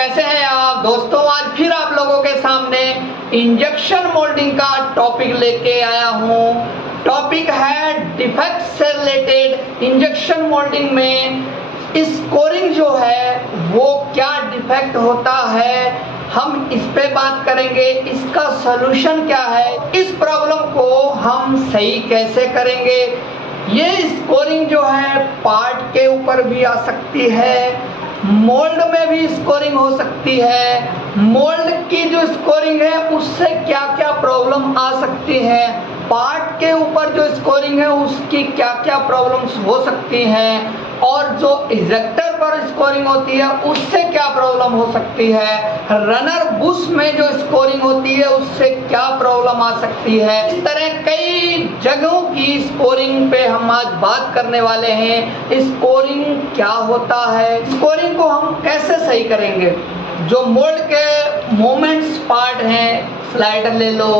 कैसे हैं आप दोस्तों। आज फिर आप लोगों के सामने इंजेक्शन मोल्डिंग का टॉपिक लेके आया हूँ। टॉपिक है डिफेक्ट से रिलेटेड। इंजेक्शन मोल्डिंग में स्कोरिंग जो है वो क्या डिफेक्ट होता है, हम इस पे बात करेंगे। इसका सलूशन क्या है, इस प्रॉब्लम को हम सही कैसे करेंगे। ये स्कोरिंग जो है पार्ट के ऊपर भी आ सकती है, मोल्ड में भी स्कोरिंग हो सकती है। मोल्ड की जो स्कोरिंग है उससे क्या क्या प्रॉब्लम आ सकती है, पार्ट के ऊपर जो स्कोरिंग है उसकी क्या क्या प्रॉब्लम्स हो सकती हैं, और जो इजेक्टर पर स्कोरिंग होती है उससे क्या प्रॉब्लम हो सकती है, रनर बुश में जो स्कोरिंग होती है उससे क्या प्रॉब्लम आ सकती है। इस तरह कई जगहों की स्कोरिंग पे हम आज बात करने वाले हैं। स्कोरिंग क्या होता है, स्कोरिंग को हम कैसे सही करेंगे। जो मोल्ड के मोमेंट्स पार्ट हैं, स्लाइडर ले लो,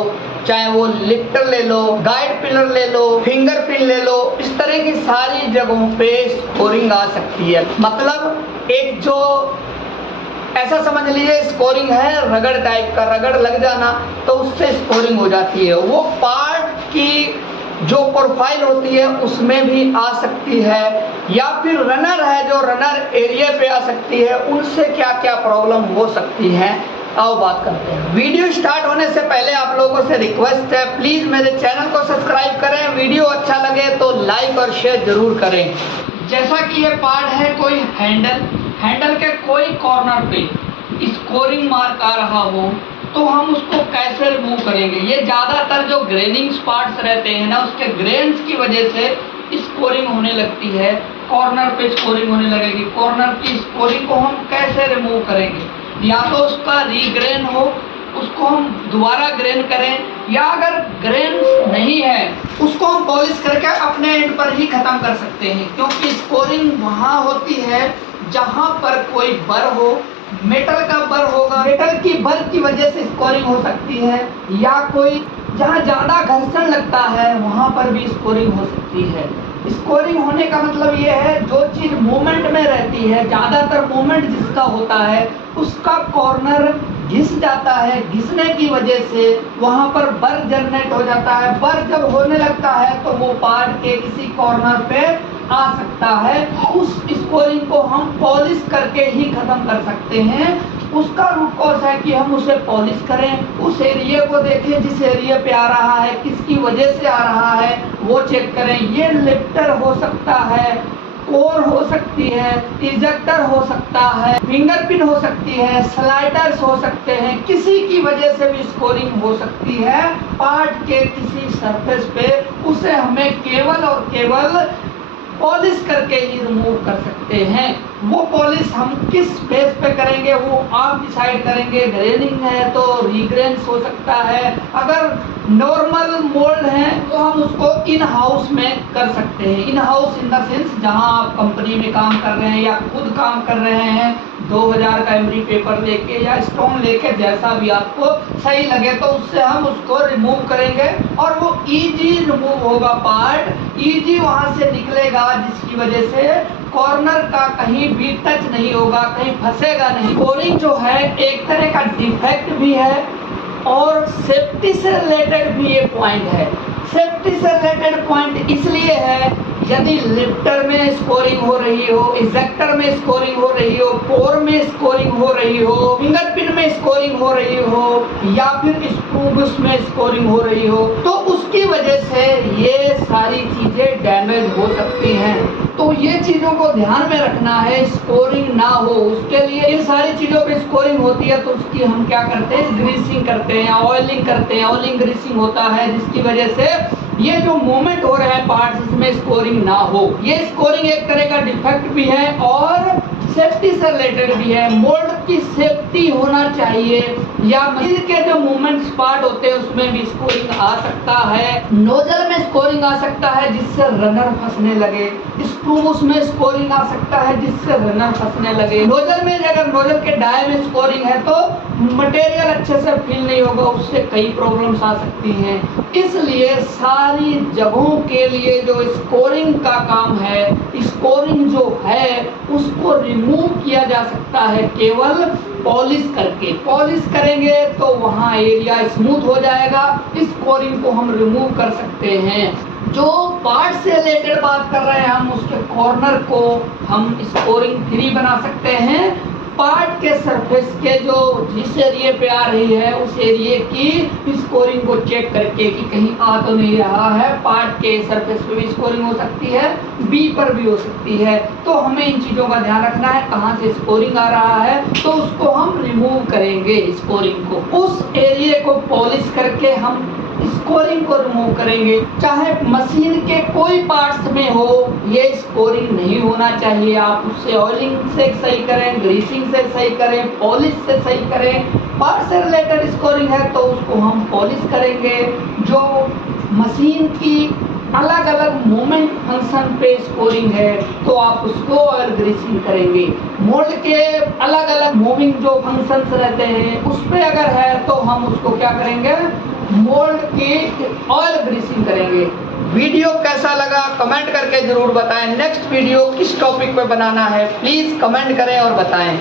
चाहे वो लिफ्टर ले लो, गाइड पिलर ले लो, फिंगर पिन ले लो, इस तरह की सारी जगहों पे स्कोरिंग आ सकती है। मतलब एक जो ऐसा समझ लीजिए स्कोरिंग है रगड़ टाइप का, रगड़ लग जाना तो उससे स्कोरिंग हो जाती है। वो पार्ट की जो प्रोफाइल होती है उसमें भी आ सकती है, या फिर रनर है जो रनर एरिया पे आ सकती है, उनसे क्या क्या प्रॉब्लम हो सकती है। आओ बात करते हैं। वीडियो स्टार्ट होने से पहले आप लोगों से रिक्वेस्ट है, प्लीज मेरे चैनल को सब्सक्राइब करें। वीडियो अच्छा लगे तो लाइक और शेयर जरूर करें। जैसा कि ये पार्ट है कोई हैंडल के कोई कॉर्नर पे स्कोरिंग मार्क आ रहा हो तो हम उसको कैसे रिमूव करेंगे। ये ज़्यादातर जो ग्रेनिंग पार्ट्स रहते हैं ना, उसके ग्रेन्स की वजह से स्कोरिंग होने लगती है, कॉर्नर पे स्कोरिंग होने लगेगी। कॉर्नर की स्कोरिंग को हम कैसे रिमूव करेंगे, या तो उसका रीग्रेन हो, उसको हम दोबारा ग्रेन करें, या अगर ग्रेन नहीं है उसको हम पॉलिश करके अपने एंड पर ही खत्म कर सकते हैं। क्योंकि स्कोरिंग वहाँ होती है जहाँ पर कोई बर हो, मेटल का बर होगा, मेटल की बर की वजह से स्कोरिंग हो सकती है, या कोई जहाँ ज़्यादा घर्षण लगता है वहाँ पर भी स्कोरिंग हो सकती है। स्कोरिंग होने का मतलब ये है जो चीज मूवमेंट में रहती है, ज्यादातर मूवमेंट जिसका होता है उसका कॉर्नर घिस जाता है, घिसने की वजह से वहां पर बर जनरेट हो जाता है। बर जब होने लगता है तो वो पार्ट के किसी कॉर्नर पे आ सकता है। उस स्कोरिंग को हम पॉलिश करके ही खत्म कर सकते हैं। उसका रूट कॉज है कि हम उसे पॉलिश करें, उस एरिया को देखें जिस एरिया पे आ रहा है, किसकी वजह से आ रहा है वो चेक करें। ये लिफ्टर हो सकता है, कोर हो सकती है, इजेक्टर हो सकता है, फिंगर पिन हो सकती है, स्लाइडर्स हो सकते हैं, किसी की वजह से भी स्कोरिंग हो सकती है पार्ट के किसी सरफेस पे। उसे हमें केवल और केवल पॉलिश करके ही रिमूव कर सकते हैं। वो पॉलिश हम किस बेस पे करेंगे वो आप डिसाइड करेंगे। ग्रेनिंग है तो रीग्रेन्स हो सकता है, अगर नॉर्मल मोल्ड है तो हम उसको इन हाउस में कर सकते हैं। In house in the sense जहां आप कंपनी में काम कर रहे हैं या खुद काम कर रहे हैं, 2000 का एमरी पेपर लेके या स्टोन लेके, जैसा भी आपको सही लगे तो उससे हम उसको रिमूव करेंगे और वो इजी रिमूव होगा। पार्ट इजी वहां से निकलेगा जिसकी वजह से कॉर्नर का कहीं भी टच नहीं होगा, कहीं फंसेगा नहीं। स्कोरिंग जो है एक तरह का डिफेक्ट भी है और सेफ्टी से रिलेटेड भी ये पॉइंट है। सेफ्टी से रिलेटेड पॉइंट इसलिए है, यदि लिफ्टर में स्कोरिंग हो रही हो, इजेक्टर में स्कोरिंग हो रही हो, कोर में स्कोरिंग हो रही हो, फिंगर पिन में स्कोरिंग हो रही हो, या फिर स्क्रूस में स्कोरिंग हो रही हो, तो उसकी वजह से ये सारी चीजें डैमेज हो सकती हैं। तो ये चीजों को ध्यान में रखना है, स्कोरिंग ना हो उसके लिए। इन सारी चीजों पे स्कोरिंग होती है तो उसकी हम क्या करते हैं, ग्रीसिंग करते हैं, ऑयलिंग करते हैं। ऑयलिंग ग्रीसिंग होता है जिसकी वजह से ये जो मूवमेंट हो रहे हैं पार्ट्स इसमें स्कोरिंग ना हो। ये स्कोरिंग एक तरह का डिफेक्ट भी है और सेफ्टी से रिलेटेड भी है। मोल्ड की सेफ्टी होना चाहिए, या मशीन के जो मूवमेंट्स पार्ट होते हैं उसमें भी स्कोरिंग आ सकता है। नोजल में स्कोरिंग आ सकता है जिससे रनर फंसने लगे, स्क्रूस में स्कोरिंग आ सकता है जिससे रनर फंसने लगे। नोजल में अगर नोजल के डाय में स्कोरिंग है तो मटेरियल अच्छे से फिल नहीं होगा, उससे कई प्रॉब्लम्स आ सकती हैं। इसलिए सारी जगहों के लिए जो स्कोरिंग का काम है, स्कोरिंग जो है उसको रिमूव किया जा सकता है केवल केवल पॉलिश करके। पॉलिश करेंगे तो वहाँ एरिया स्मूथ हो जाएगा। स्कोरिंग को हम रिमूव कर सकते हैं। जो पार्ट से रिलेटेड बात कर रहे हैं हम, उसके कॉर्नर को हम स्कोरिंग फ्री बना सकते हैं। पार्ट के सरफेस के जो जिस एरिया पे आ रही है उस एरिया की स्कोरिंग को चेक करके कि कहीं आ तो नहीं रहा है। पार्ट के सरफेस पे भी स्कोरिंग हो सकती है, बी पर भी हो सकती है। तो हमें इन चीज़ों का ध्यान रखना है, कहाँ से स्कोरिंग आ रहा है तो उसको हम रिमूव करेंगे। स्कोरिंग को, उस एरिया को पॉलिश करके हम स्कोरिंग को रिमूव करेंगे। चाहे मशीन के कोई पार्ट्स में हो, ये स्कोरिंग नहीं होना चाहिए। आप उससे ऑयलिंग से सही करें, ग्रीसिंग से सही करें, पॉलिश से सही करें। पार्ट से रिलेटेड स्कोरिंग है तो उसको हम पॉलिश करेंगे। जो मशीन की अलग अलग मूवमेंट फंक्शन पे स्कोरिंग है तो आप उसको ऑयल ग्रीसिंग करेंगे। मोल्ड के अलग अलग मूविंग जो फंक्शंस रहते हैं उस पे अगर है तो हम उसको क्या करेंगे, मोल्ड की ऑयल ग्रीसिंग करेंगे। वीडियो कैसा लगा कमेंट करके जरूर बताएं। नेक्स्ट वीडियो किस टॉपिक पे बनाना है प्लीज कमेंट करें और बताएं।